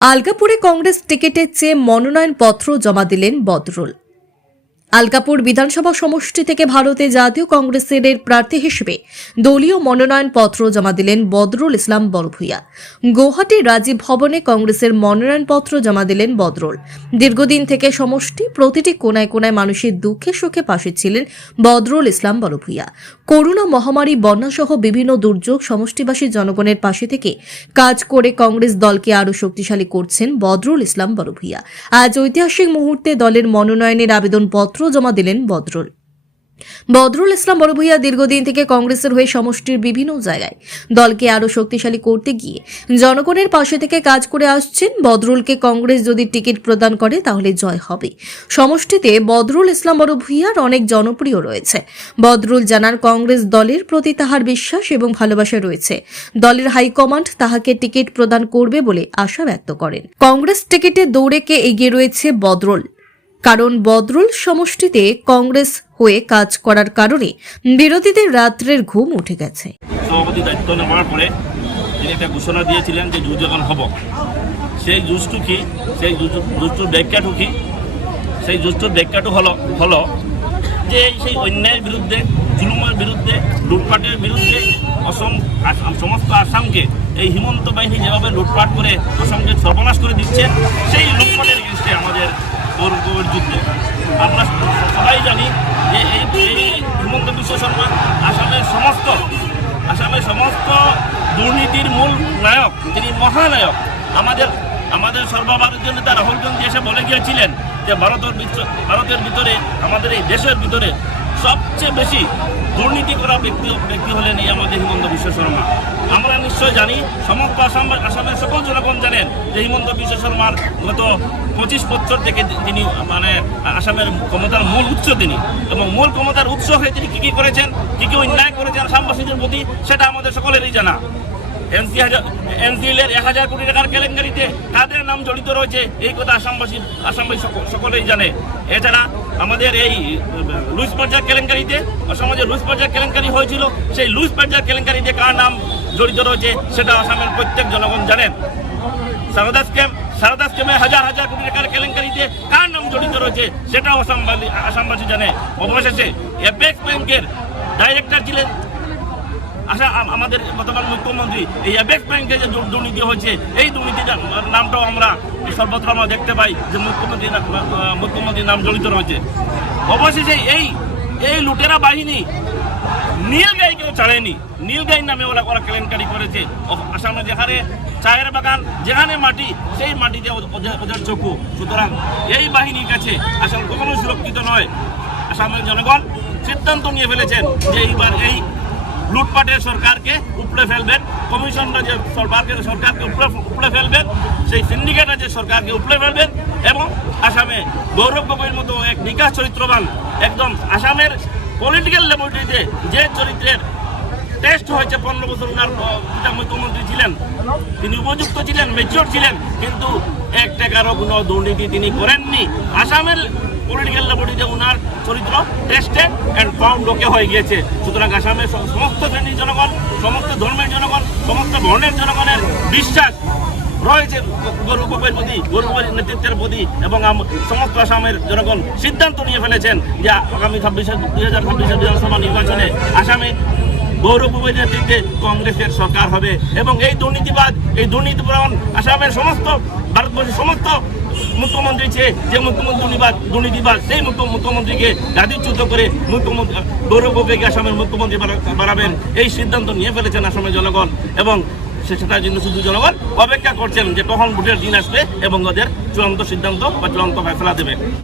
আলগাপুরে কংগ্রেস টিকিটের চেয়ে মনোনয়নপত্র জমা দিলেন বদরুল। আলগাপুর বিধানসভা সমষ্টি থেকে ভারতে জাতীয় কংগ্রেসের প্রার্থী হিসেবে দলীয় মনোনয়নপত্র জমা দিলেন বদরুল ইসলাম বড়ভূইয়া। গৌহাটির রাজীব ভবনে কংগ্রেসের মনোনয়নপত্র জমা দিলেন বদরুল। দীর্ঘদিন থেকে সমষ্টি প্রতিটি কোনায় কোনায় মানুষের দুঃখে সুখে পাশে ছিলেন বদরুল ইসলাম বড়ভূইয়া। করোনা মহামারী, বন্যাসহ বিভিন্ন দুর্যোগ সমষ্টিবাসী জনগণের পাশে থেকে কাজ করে কংগ্রেস দলকে আরও শক্তিশালী করছেন বদরুল ইসলাম বড়ভূইয়া। আজ ঐতিহাসিক মুহূর্তে দলের মনোনয়নের আবেদনপত্র জমা দিলেন বদরুল ইসলাম বড়ভূইয়া। দীর্ঘদিন থেকে কংগ্রেসের হয়ে সমষ্টির বিভিন্ন জায়গায় দলকে আরও শক্তিশালী করতে গিয়ে জনগণের পাশে থেকে কাজ করে আসছেন। বদরুলকে কংগ্রেস যদি টিকিট প্রদান করে তাহলে জয় হবে। সমষ্টিতে বদরুল ইসলাম বড়ভূইয়ার অনেক জনপ্রিয় রয়েছে। বদরুল জানান, কংগ্রেস দলের প্রতি তাহার বিশ্বাস এবং ভালোবাসা রয়েছে। দলের হাইকমান্ড তাহাকে টিকিট প্রদান করবে বলে আশা ব্যক্ত করেন। কংগ্রেস টিকিটে দৌড়ে কে এগিয়ে রয়েছে বদরুল, কারণ বদরুল সমষ্টিতে কংগ্রেস হয়ে কাজ করার কারণে বিরোধীদের রাত্রের ঘুম উঠে গেছে। সভাপতি দায়িত্ব নেওয়ার পরে তিনি একটা ঘোষণা দিয়েছিলেন যে যুদ্ধ যখন হব, সেই যুদ্ধটু কি, সেই যুদ্ধর ব্যাখ্যাটু কি, সেই যুদ্ধর ব্যাখ্যাটু হলো যে সেই অন্যায়ের বিরুদ্ধে, জুলুমের বিরুদ্ধে, লুটপাটের বিরুদ্ধে সমস্ত আসামকে এই হিমন্ত বাহিনী যেভাবে লুটপাট করে আসামকে সর্বনাশ করে দিচ্ছেন, সেই লুটপাটের এগেইনস্টে আমাদের গৌরবের যুদ্ধ। আমরা সবাই জানি যে এই হিমন্ত বিশ্ব শর্মা আসামের সমস্ত দুর্নীতির মূল নায়ক, তিনি মহানায়ক। আমাদের সর্বভারতীয় নেতা রাহুল গান্ধী এসে বলে গিয়েছিলেন যে ভারতের ভিতরে, আমাদের এই দেশের ভিতরে সবচেয়ে বেশি দুর্নীতি করা ব্যক্তি হলেন এই আমাদের হিমন্ত বিশ্ব শর্মা। আমরা নিশ্চয় জানি, সমস্ত আসামের সকল জনগণ জানেন যে হিমন্ত বিশ্ব শর্মার গত 25 বছর থেকে তিনি আসামের ক্ষমতার মূল উৎস তিনি, এবং মূল ক্ষমতার উৎস হয়ে তিনি কী করেছেন, কী অন্যায় করেছেন আসামবাসীদের প্রতি, সেটা আমাদের সকলেরই জানা। এনসিএলের 1000 কোটি টাকার কেলেঙ্কারিতে কাদের নাম জড়িত রয়েছে এই কথা আসামবাসী সকলেই জানে। এছাড়া আমাদের এই লুইস পর্যায় কেলেঙ্কারিতে, অসমাজে লুইস পর্যায় কেলেঙ্কারি হয়েছিল, সেই লুইস পর্যায় কেলেঙ্কারিতে কার নাম জড়িত রয়েছে সেটা আসামের প্রত্যেক জনগণ জানেন। সারদা স্ক্যামে 1000 কোটি টাকার কেলেঙ্কারিতে কার নাম জড়িত রয়েছে সেটাও আসামবাসী জানে। অবশেষে অ্যাপেক্স ব্যাংকের ডাইরেক্টর ছিলেন আমাদের বর্তমান মুখ্যমন্ত্রী। এই অ্যাপেক্স ব্যাংকে যে দুর্নীতি হয়েছে, এই দুর্নীতির নামটাও আমরা সর্বত্র আমরা দেখতে পাই যে মুখ্যমন্ত্রীর নাম জড়িত রয়েছে। অবশেষে এই লুটেরা বাহিনী নীলগাইকেও ছাড়েনি। নীলগাই নামে ওরা কেলেঙ্কারি করেছে। আসামে যেখানে চায়ের বাগান, যেখানে মাটি, সেই মাটিতে ওদের চক্ষু। সুতরাং এই বাহিনীর কাছে আসাম কখনো সুরক্ষিত নয়। আসামের জনগণ সিদ্ধান্ত নিয়ে ফেলেছেন যে এইবার এই লুটপাটের সরকারকে উপড়ে ফেলবেন, কমিশনরা যে সরকারকে উপড়ে ফেলবেন, সেই সিন্ডিকেটরা যে সরকারকে উপড়ে ফেলবেন, এবং আসামে গৌরব গগৈর মতো এক বিকাশ চরিত্রবান, একদম আসামের পলিটিক্যাল লেবরেটরিতে যে চরিত্রের টেস্ট হয়েছে, 15 বছর ওনার পিতা মুখ্যমন্ত্রী ছিলেন, তিনি উপযুক্ত ছিলেন, ম্যাচিওর ছিলেন, কিন্তু 1 টাকারও কোনো দুর্নীতি তিনি করেননি। আসামের পলিটিক্যাল লেবরেটরিতে ওনার চরিত্র টেস্টেড অ্যান্ড ফাউন্ড ওকে হয়ে গিয়েছে। সুতরাং আসামের সমস্ত শ্রেণীর জনগণ, সমস্ত ধর্মের জনগণ, সমস্ত বর্ণের জনগণের বিশ্বাস রয়েছে গৌরব গগৈর প্রতি, গৌরবের নেতৃত্বের প্রতি, এবং সমস্ত আসামের জনগণ সিদ্ধান্ত নিয়ে ফেলেছেন যে আগামী 2026 বিধানসভা নির্বাচনে আসামে গৌরব গগৈর নেতৃত্বে কংগ্রেসের সরকার হবে। এবং এই দুর্নীতিপরায়ণ আসামের সমস্ত, ভারতবর্ষের সমস্ত মুখ্যমন্ত্রী চেয়ে যে দুর্নীতিবাদ, সেই মুখ্যমন্ত্রীকে গাদিচ্যুত করে গৌরব গগৈকে আসামের মুখ্যমন্ত্রী বানাবেন, এই সিদ্ধান্ত নিয়ে ফেলেছেন আসামের জনগণ। এবং সেটার জন্য শুধু জনগণ অপেক্ষা করছেন যে কখন ভোটের দিন আসবে এবং ওদের চূড়ান্ত সিদ্ধান্ত বা চূড়ান্ত ফয়সালা দেবে।